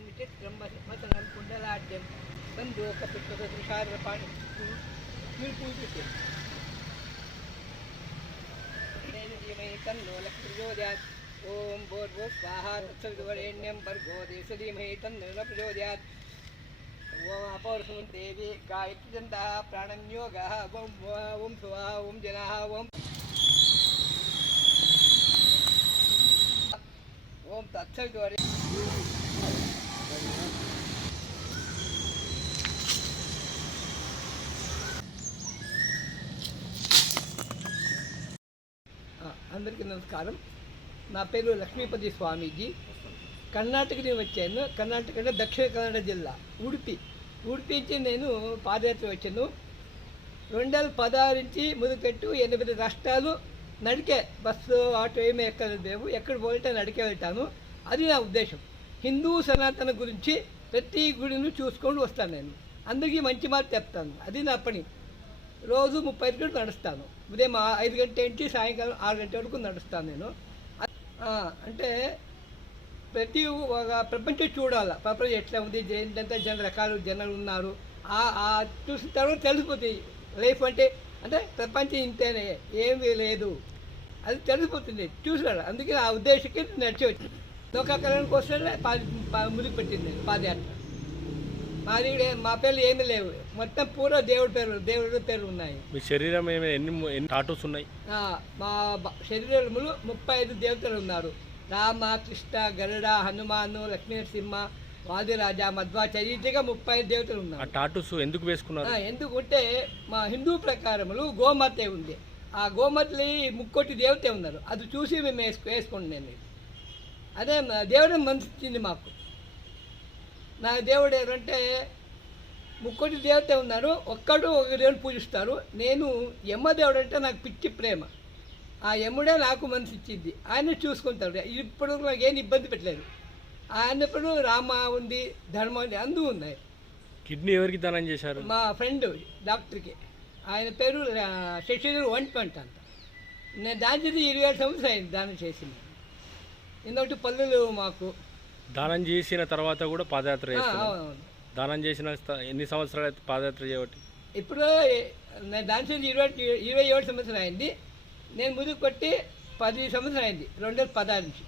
मिचित्रं वचनं कुण्डलाढ्यं बन्धोकपित्तदृशाद्रपाणि निर्पूज्यते धीमहि तन्नो लक्ष्मीप्रचोदयात् ॐ भोर्भो स्वाहा तत्सवितुवरेण्यं भर्गो देश धीमहि तन्नो न प्रचोदयात् ओम अपौरुषं देवी गायत्रीजन्तः प्राणं योगः ॐ ॐ स्वाहा ॐ जनाः ॐ ओम तत्सवितुवरे అందరికీ నమస్కారం. నా పేరు లక్ష్మీపతి స్వామీజీ. కర్ణాటక నుంచి వచ్చాను. కర్ణాటక అంటే దక్షిణ కన్నడ జిల్లా ఉడిపి. ఉడిపి నుంచి నేను పాదయాత్ర వచ్చాను. రెండు వేల పదహారు నుంచి మొదలుపెట్టు ఎనిమిది రాష్ట్రాలు నడికే బస్సు ఆటో ఏమీ ఎక్కలేదు ఎక్కడ పోతే నడికే వెళ్తాను. అది నా ఉద్దేశం. హిందూ సనాతన గురించి ప్రతి గుడిని చూసుకొని వస్తాను నేను. అందరికీ మంచి మాట చెప్తాను. అది నా పని. రోజు ముప్పై ఐదు గంటలు నడుస్తాను. ఉదయం ఐదు గంటల నుంచి సాయంకాలం ఆరు గంటల వరకు నడుస్తాను నేను. అంటే ప్రతి ఒక ప్రపంచం చూడాలి. ప్రపంచం ఎట్లా ఉంది ఏంటంటే జన రకాలు జనాలు ఉన్నారు. చూసిన తర్వాత తెలిసిపోతుంది లైఫ్ అంటే అంటే ప్రపంచం ఇంతేనే ఏమీ లేదు. అది తెలిసిపోతుంది. చూసాడు అందుకే ఆ ఉద్దేశంకి నడిచి వచ్చింది లోకాకరణ కోసమే పాది ముదికి పెట్టింది పాదయాత్ర. మాది కూడా మా పేర్లు ఏమీ లేవు. మొత్తం పూరా దేవుడి పేరు దేవుడి పేర్లు ఉన్నాయి. మీ శరీరం ఏమి ఎన్ని ఎన్ని టాటూస్ ఉన్నాయి? ఆ, మా బ- శరీరములు ముప్పై ఐదు దేవతలు ఉన్నారు. రామ కృష్ణ గరుడ హనుమాను లక్ష్మీనరసింహ వాదిరాజ మధ్వాచార్య ఇదిగా ముప్పై ఐదు దేవతలు ఆ ఉన్నారు టాటూస్ ఎందుకు వేసుకున్నారు? ఆ, ఎందుకంటే మా హిందూ ప్రకారములు గోమాతే ఉంది. ఆ గోమాతలి ముక్కోటి దేవతే ఉన్నారు. అది చూసి మేము వేసుకు వేసుకోండి నేను అదే మా దేవుడు మనసు ఇచ్చింది మాకు. నా దేవుడు ఎవరంటే ముక్కోటి దేవత ఉన్నారు ఒక్కడు ఒక దేవుని పూజిస్తారు. నేను యమ్మదేవుడు అంటే నాకు పిచ్చి ప్రేమ. ఆ యమ్ముడే నాకు మనసు ఇచ్చింది. ఆయన చూసుకుంటాడు. ఇప్పుడు నాకు ఏం ఇబ్బంది పెట్టలేదు. ఆయన ఇప్పుడు రామ ఉంది ధర్మ ఉంది అందు ఉన్నాయి. కిడ్నీ ఎవరికి దానం చేశారు? మా ఫ్రెండ్ డాక్టర్కి. ఆయన పేరు శశిధర్ వన్ పాయింట్ అంట. నేను దాని చేసి ఇరవై ఏడు సంవత్సరాలు దానం చేసింది. ఇంకొకటి పల్లెలు మాకు. దానం చేసిన తర్వాత కూడా పాదయాత్ర దానం చేసిన ఎన్ని సంవత్సరాలు అయితే పాదయాత్ర చేయబట్టి? ఇప్పుడు నేను దాని చేసి ఇరవై ఇరవై ఏడు సంవత్సరాలు అయింది. నేను ముందుకు కొట్టి పది సంవత్సరాలు అయింది రెండు వేల పదహారు నుంచి.